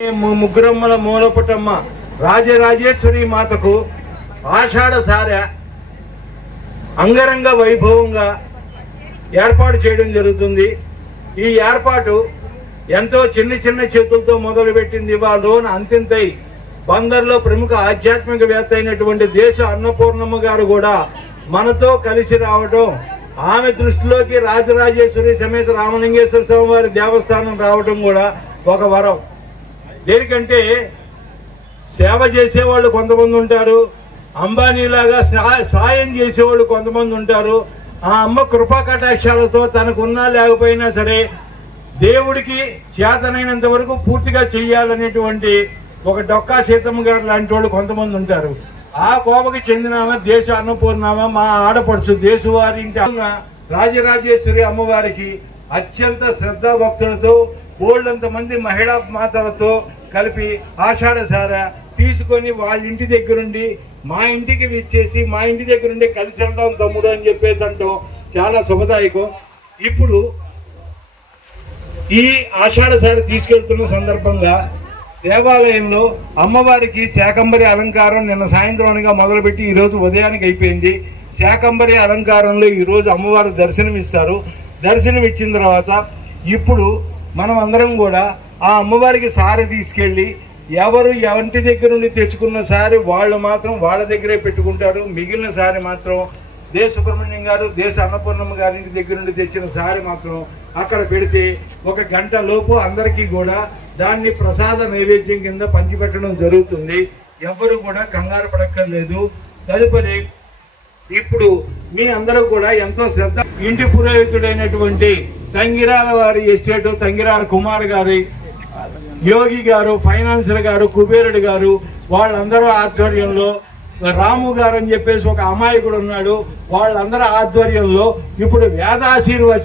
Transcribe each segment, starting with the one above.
ముగ్గురమ్మల మూలపుటమ్మ రాజరాజేశ్వరి మాతకు ఆషాఢ సారె అంగరంగ వైభవంగా ఏర్పాటు చేయడం జరుగుతుంది. ఈ ఏర్పాటు ఎంతో చిన్న చిన్న చేతులతో మొదలుపెట్టింది. వాళ్ళలోన అంతింతై బందర్లో ప్రముఖ ఆధ్యాత్మికవేత్త అయినటువంటి దేశ అన్నపూర్ణమ్మ గారు కూడా మనతో కలిసి రావడం, ఆమె దృష్టిలోకి రాజరాజేశ్వరి సమేత రామలింగేశ్వర స్వామి వారి దేవస్థానం రావడం కూడా ఒక వరం. దేనికంటే సేవ చేసేవాళ్ళు కొంతమంది ఉంటారు, అంబానీలాగా సాయం చేసేవాళ్ళు కొంతమంది ఉంటారు. ఆ అమ్మ కృపా కటాక్షాలతో తనకున్నా లేకపోయినా సరే దేవుడికి చేతనైనంత వరకు పూర్తిగా చెయ్యాలనేటువంటి ఒక డొక్కా సీతమ్మ గారు లాంటి వాళ్ళు కొంతమంది ఉంటారు. ఆ కోపకి చెందినామా దేశ అన్నపూర్ణామ మా ఆడపడుచు దేశవారి ఇంటి రాజరాజేశ్వరి అమ్మవారికి అత్యంత శ్రద్ధా భక్తులతో కోళ్ళంత మంది మహిళా మాతలతో కలిపి ఆషాఢ సార తీసుకొని వాళ్ళ ఇంటి దగ్గరుండి మా ఇంటికి విచ్చేసి మా ఇంటి దగ్గరుండి కలిసి వెళ్దాం తమ్ముడు అని చెప్పేసి అంటాం చాలా శుభదాయకం. ఇప్పుడు ఈ ఆషాఢ సార తీసుకెళ్తున్న సందర్భంగా దేవాలయంలో అమ్మవారికి శాకంబరి అలంకారం నిన్న సాయంత్రం అనగా మొదలుపెట్టి ఈరోజు ఉదయానికి అయిపోయింది. శాకంబరి అలంకారంలో ఈరోజు అమ్మవారు దర్శనమిస్తారు. దర్శనం ఇచ్చిన తర్వాత ఇప్పుడు మనం అందరం కూడా ఆ అమ్మవారికి సారి తీసుకెళ్ళి ఎవరు ఎవరి దగ్గర నుండి తెచ్చుకున్న సారి వాళ్ళు మాత్రం వాళ్ళ దగ్గరే పెట్టుకుంటారు. మిగిలిన సారి మాత్రం దేశ సుబ్రహ్మణ్యం గారు దేశ అన్నపూర్ణమ్మ గారింటి దగ్గర నుండి తెచ్చిన సారి మాత్రం అక్కడ పెడితే 1 గంట లోపు అందరికీ కూడా దాన్ని ప్రసాద నైవేద్యం కింద పంచిపెట్టడం జరుగుతుంది. ఎవరు కూడా కంగారు పడక్కర్లేదు. తదుపరి ఇప్పుడు మీ అందరూ కూడా ఎంతో శ్రద్ధ ఇంటి పురోహితుడైనటువంటి తంగిరాల వారి ఎస్టేటు తంగిరాల కుమార్ గారి యోగి గారు ఫైనాన్సర్ గారు కుబేరుడు గారు వాళ్ళందరూ ఆధ్వర్యంలో రాము గారు అని చెప్పేసి ఒక అమాయకుడు ఉన్నాడు. వాళ్ళందరూ ఆధ్వర్యంలో ఇప్పుడు వేదాశీర్వచనం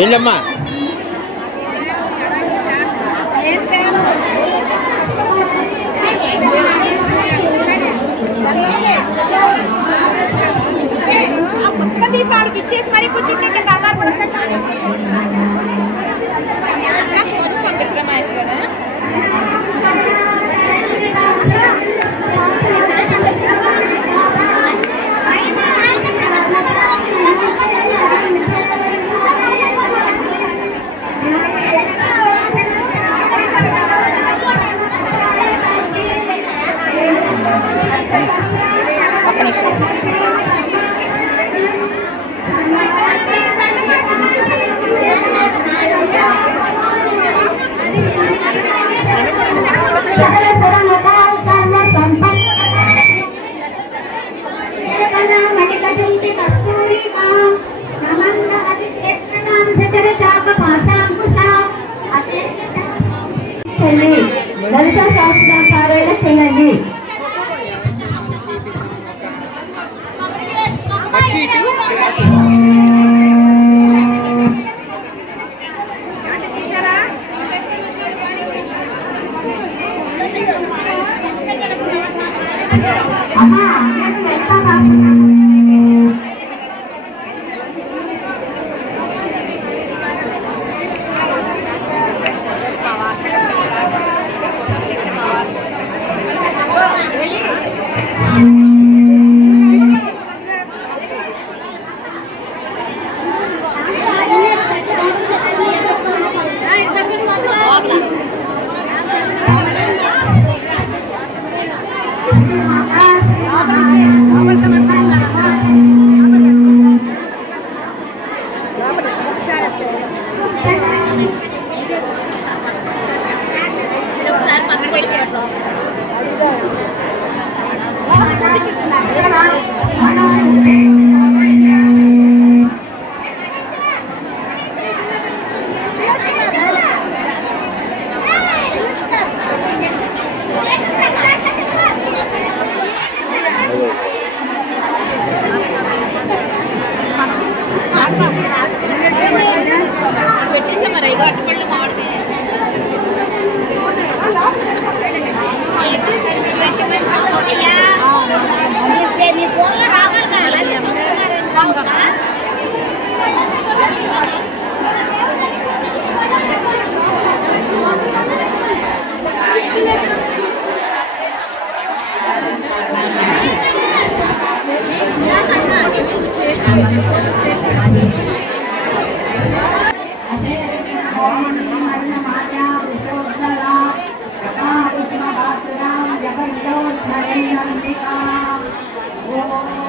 ఏంటమ్మా తీసాడికి ఇచ్చేసి మరి కూర్చుంటే కంగారు పడతాడు. పంపించడం మహేష్ కదా లలిత శాస్త్రం పారాయణ చేయండి. Oh